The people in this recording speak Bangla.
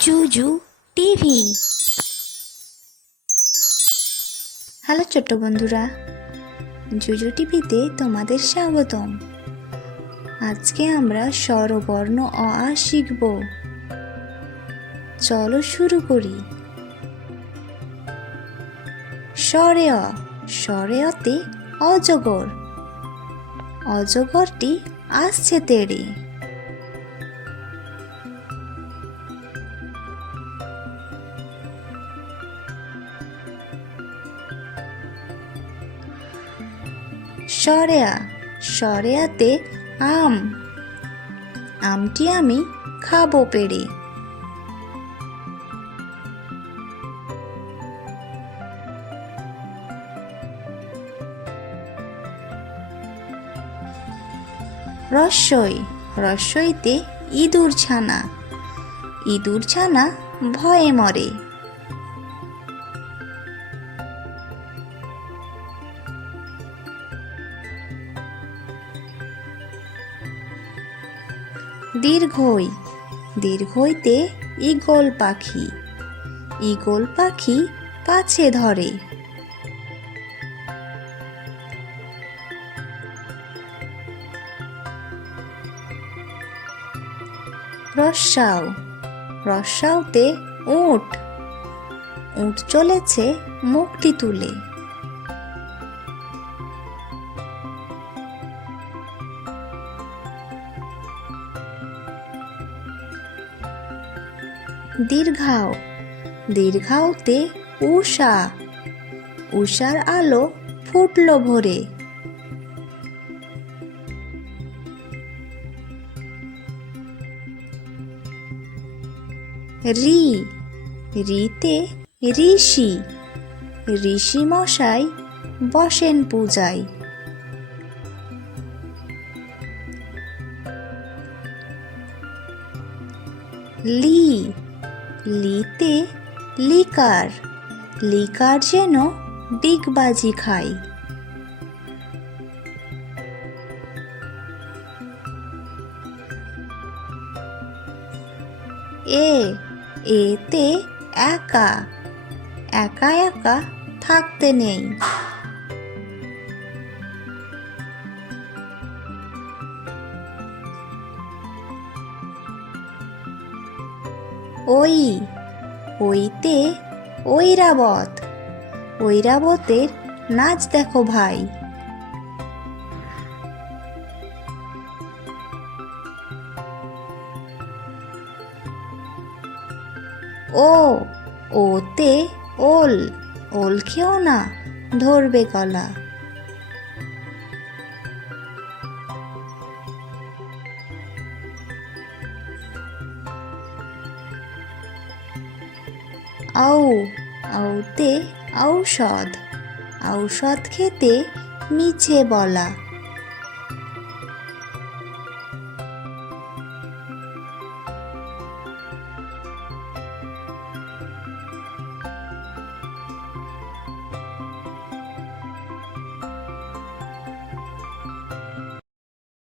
জুজু টিভি। হ্যালো ছোট্ট বন্ধুরা, জুজু টিভিতে তোমাদের স্বাগতম। আজকে আমরা স্বরবর্ণ অ আ শিখব। চলো শুরু করি। স্বরে অ, স্বরে অতে অজগর, অজগরটি আসছে তেড়ে। স্বরে আ, স্বরে আতে আম, আমটি আমি খাবো পেড়ে। রস্বই, রস্বইতে ইঁদুর ছানা, ইঁদুর ছানা ভয়ে মরে। দীর্ঘই, দীর্ঘইতে ঈগল পাখি, ঈগল পাখি পাছে ধরে। রস্যাও, রস্যাওতে উট, উট চলেছে মুখটি তুলে। দীর্ঘাও, দীর্ঘাওতে উষা, উষার আলো ফুটলো ভোরে। রি, রিতে ঋষি, ঋষি মশাই বসেন পূজায়। লি, লিতে লিকার, লিকার যেন ডিগবাজি খায়। এ, এতে একা, একা একা থাকতে নেই। ওই, ওইতে ঐরাবত, ঐরাবতের নাচ দেখো ভাই। ও, ওতে ওল, ওল খেও না ধরবে গলা। আউ, আউতে ঔষধ, ঔষধ খেতে মিছে বলা।